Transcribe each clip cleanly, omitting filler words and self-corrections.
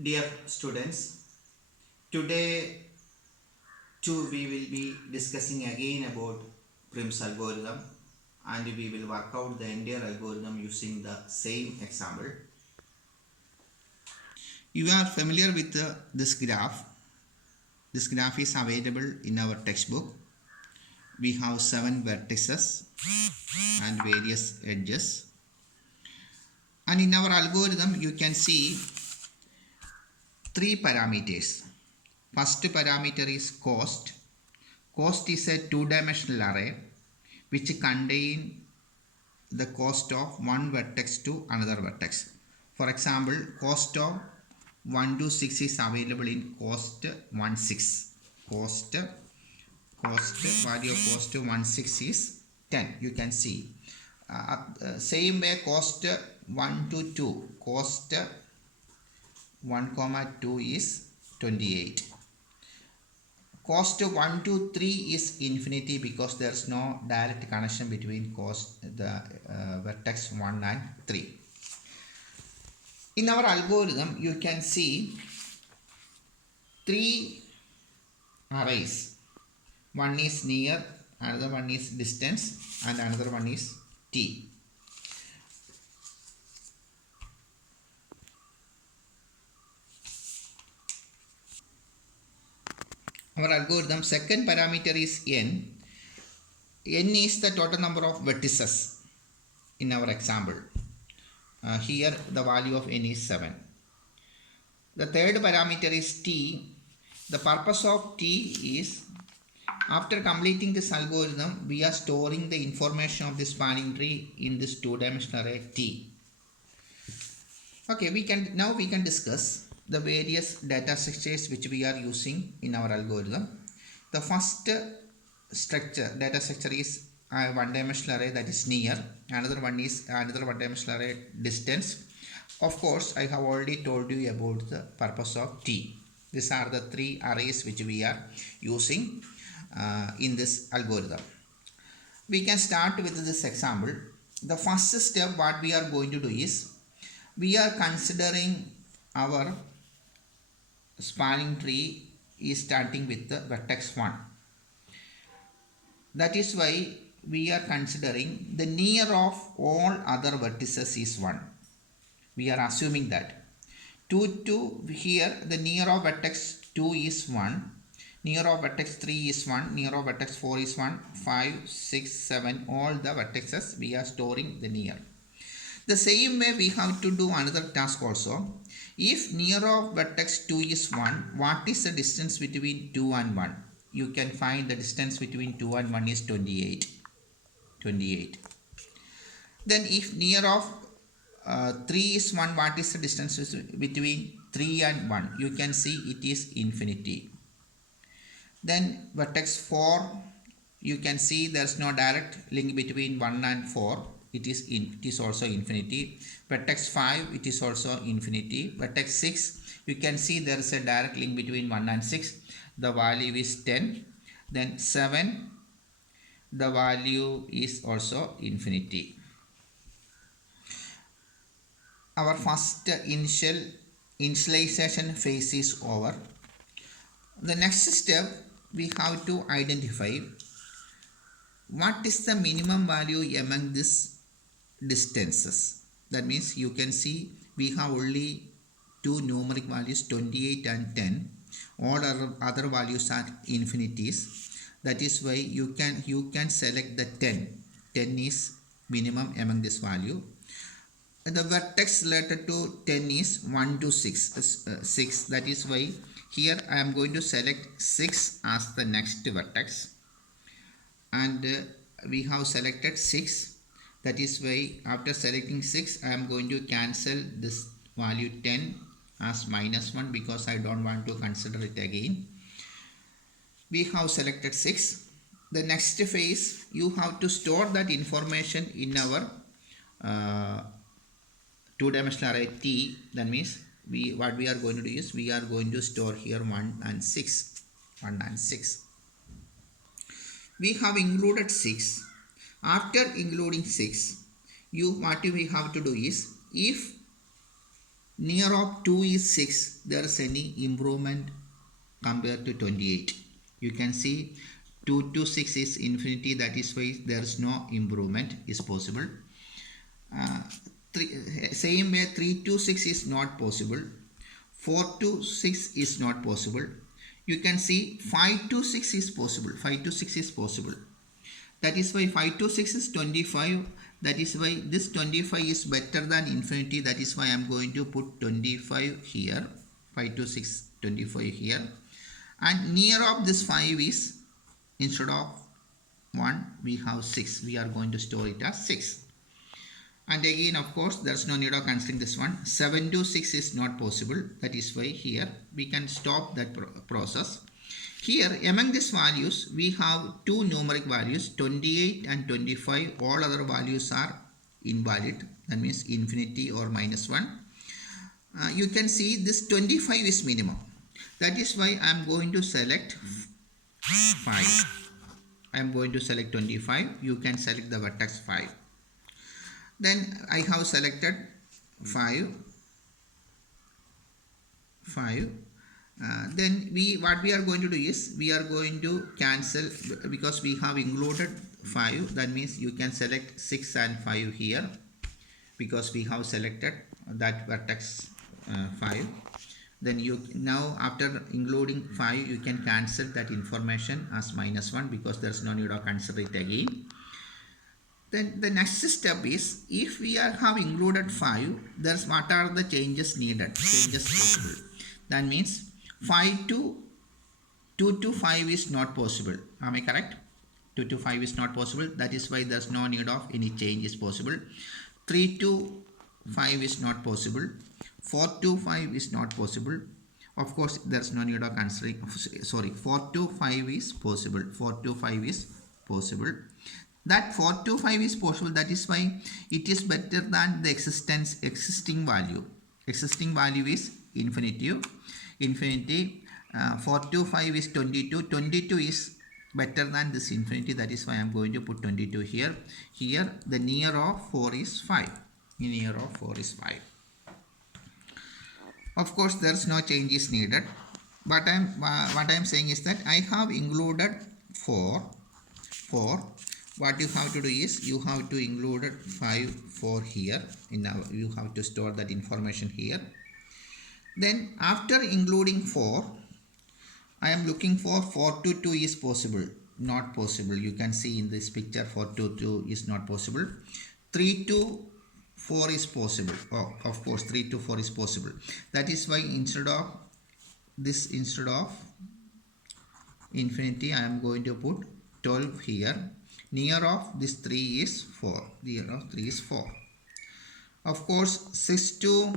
Dear students, today too we will be discussing again about Prim's algorithm and we will work out the entire algorithm using the same example. You are familiar with this graph. This graph is available in our textbook. We have 7 vertices and various edges. And in our algorithm you can see 3 parameters. First parameter is cost. Cost is a two-dimensional array which contain the cost of one vertex to another vertex. For example, cost of 1 to 6 is available in cost 1 6. Cost value of cost 1 6 is 10. You can see. Same way cost 1 to 2. Cost 1 comma 2 is 28. Cost 1 to 3 is infinity because there is no direct connection between the vertex 1 and 3. In our algorithm, you can see 3 arrays. One is near, another one is distance, and another one is t. Our algorithm second parameter is n. N is the total number of vertices in our example. Here the value of n is 7. The third parameter is t. The purpose of t is after completing this algorithm we are storing the information of the spanning tree in this two-dimensional array t. Okay, we can discuss the various data structures which we are using in our algorithm. The first data structure is a one-dimensional array, that is near. Another one is another one-dimensional array, distance. Of course, I have already told you about the purpose of t. These are the 3 arrays which we are using in this algorithm. We can start with this example. The first step what we are going to do is we are considering our spanning tree is starting with the vertex 1. That is why we are considering the near of all other vertices is 1. We are assuming that 2 to here the near of vertex 2 is 1, near of vertex 3 is 1, near of vertex 4 is 1, 5, 6, 7, all the vertexes we are storing the near. The same way we have to do another task also. If near of vertex 2 is 1, what is the distance between 2 and 1? You can find the distance between 2 and 1 is 28. Then if near of 3 is 1, what is the distance between 3 and 1? You can see it is infinity. Then vertex 4, you can see there is no direct link between 1 and 4. It is also infinity. Vertex 5, it is also infinity. Vertex 6, you can see there is a direct link between 1 and 6. The value is 10. Then 7, the value is also infinity. Our first initialization phase is over. The next step, we have to identify what is the minimum value among these distances. That means you can see we have only 2 numeric values, 28 and 10. All other values are infinities. That is why you can select the 10. 10 is minimum among this value. The vertex related to 10 is 1 to 6. That is why here I am going to select 6 as the next vertex. And we have selected 6. That is why after selecting 6 I am going to cancel this value 10 as -1 because I don't want to consider it again. We have selected 6. The next phase, you have to store that information in our two-dimensional array T. That means what we are going to do is we are going to store here 1 and 6. We have included 6. After including 6, what we have to do is if Near of 2 is 6. There is any improvement compared to 28. You can see 2 to 6 is infinity, that is why there is no improvement is possible. Same way 3 to 6 is not possible. 4 to 6 is not possible. You can see 5 to 6 is possible. 5 to 6 is possible. That is why 5 to 6 is 25. That is why this 25 is better than infinity. That is why I am going to put 25 here. 5 to 6, 25 here. And near of this 5 is, instead of 1, we have 6. We are going to store it as 6. And again, of course, there's no need of considering this one. 7 to 6 is not possible. That is why here we can stop that process. Here, among these values, we have two numeric values, 28 and 25. All other values are invalid. That means infinity or minus 1. You can see this 25 is minimum. That is why I am going to select 5. I am going to select 25. You can select the vertex 5. Then I have selected 5. Then what we are going to do is we are going to cancel, because we have included 5. That means you can select 6 and 5 here, because we have selected that vertex 5. Then you now, after including 5, you can cancel that information as minus 1, because there is no need of consider it again. Then the next step is, if we have included 5, there's what are the changes needed, changes possible. That means 5 to 2 to 5 is not possible. Am I correct? 2 to 5 is not possible. That is why there's no need of any change is possible. 3 to 5 is not possible. 4 to 5 is not possible. Of course, there's no need of considering. Sorry, 4 to 5 is possible. 4 to 5 is possible. That 4 to 5 is possible. That is why it is better than the existing value. Existing value is infinity. 4 to 5 is 22. 22 is better than this infinity. That is why I am going to put 22 here. Here the near of 4 is 5. Near of 4 is 5. Of course, there is no change is needed. But what I am saying is that I have included 4. What you have to do is you have to include 5, 4 here. You have to store that information here. Then after including 4, I am looking for 4 to 2 is possible. Not possible. You can see in this picture 4 to 2 is not possible. 3 to 4 is possible. Oh, of course 3 to 4 is possible. That is why instead of infinity, I am going to put 12 here. Near of this 3 is 4. Near of 3 is 4. Of course, 6 to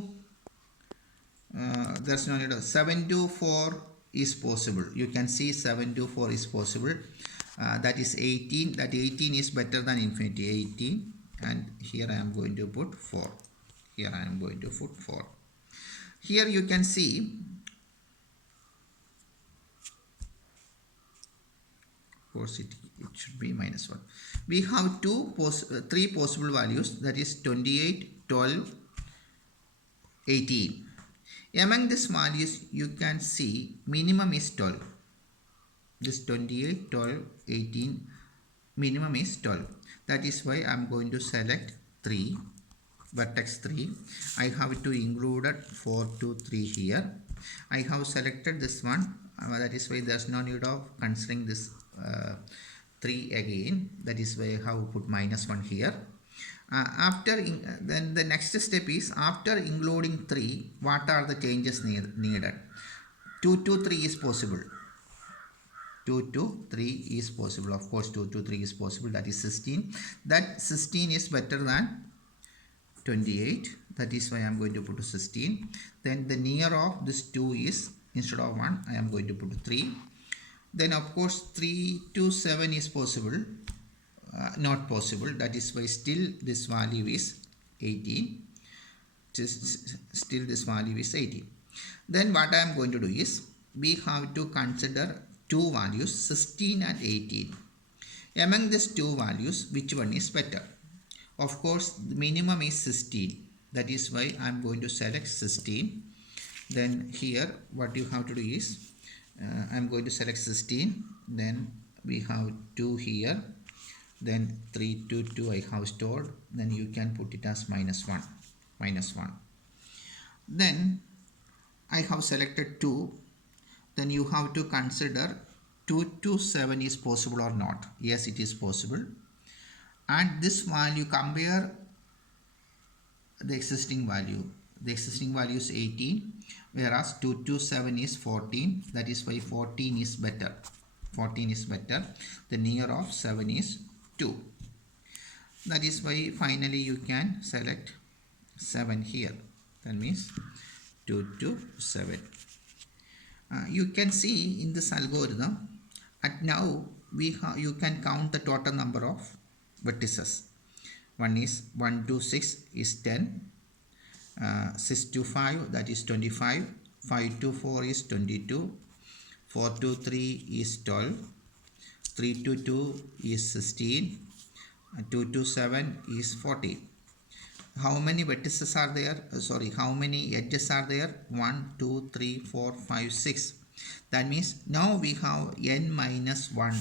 there's no need of 7 to 4 is possible. You can see 7 to 4 is possible. That is 18. That 18 is better than infinity. 18, and here I am going to put 4. Here I am going to put 4. Here you can see course it should be minus 1. We have 3 possible values, that is 28, 12, 18. Among these values you can see minimum is 12. This 28, 12, 18 minimum is 12. That is why I am going to select 3, vertex 3. I have to include 4 to 3 here. I have selected this one. That is why there is no need of considering this 3 again. That is why I have put minus 1 here. Then the next step is, after including 3, what are the changes needed? 2 to 3 is possible. 2 to 3 is possible. Of course 2 to 3 is possible. That is 16. That 16 is better than 28. That is why I am going to put 16. Then the near of this 2 is, instead of 1, I am going to put 3. Then of course 3 to 7 is possible. Not possible. That is why still this value is 18. Still this value is 18. Then what I am going to do is, we have to consider 2 values, 16 and 18. Among these 2 values, which one is better? Of course, the minimum is 16. That is why I'm going to select 16. Then here what you have to do is I'm going to select 16. Then we have 2 here. Then 3 2 2 I have stored. Then you can put it as minus 1. Minus 1. Then I have selected 2. Then you have to consider 2 to 7 is possible or not. Yes, it is possible. And this value, compare the existing value. The existing value is 18, whereas 2 to 7 is 14. That is why 14 is better. 14 is better. The near of 7 is 2. That is why finally you can select 7 here. That means 2 to 7. You can see in this algorithm, at now you can count the total number of vertices. 1 to 6 is 10, 6 to 5 that is 25, 5 to 4 is 22, 4 to 3 is 12, 3 to 2 is 16, 2 to 7 is 40. How many vertices are there? How many edges are there? 1, 2, 3, 4, 5, 6. That means now we have n minus 1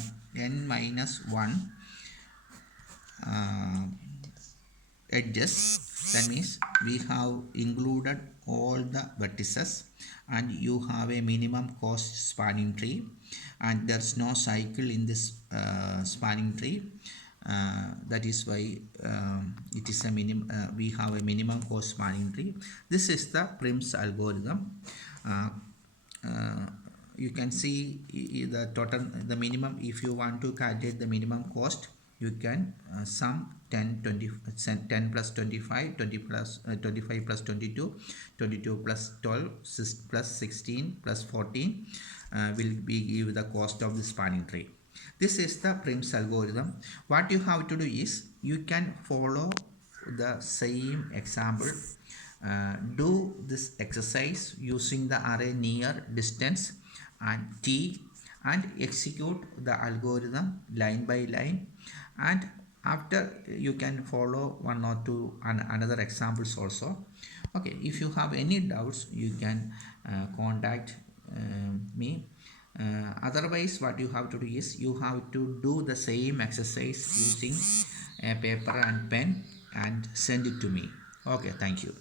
edges. That means we have included all the vertices and you have a minimum cost spanning tree, and there's no cycle in this spanning tree. That is why it is a we have a minimum cost spanning tree. This is the Prim's algorithm. You can see the total, the minimum. If you want to calculate the minimum cost, you can sum 10 plus 25, 25 plus 22, 22 plus 12, 6 plus 16 plus 14 will be give the cost of the spanning tree. This is the Prim's algorithm. What you have to do is you can follow the same example. Do this exercise using the array near, distance and t, and execute the algorithm line by line, and after you can follow one or two another examples also. Okay, if you have any doubts you can contact me. Otherwise what you have to do is you have to do the same exercise using a paper and pen and send it to me. Okay, thank you.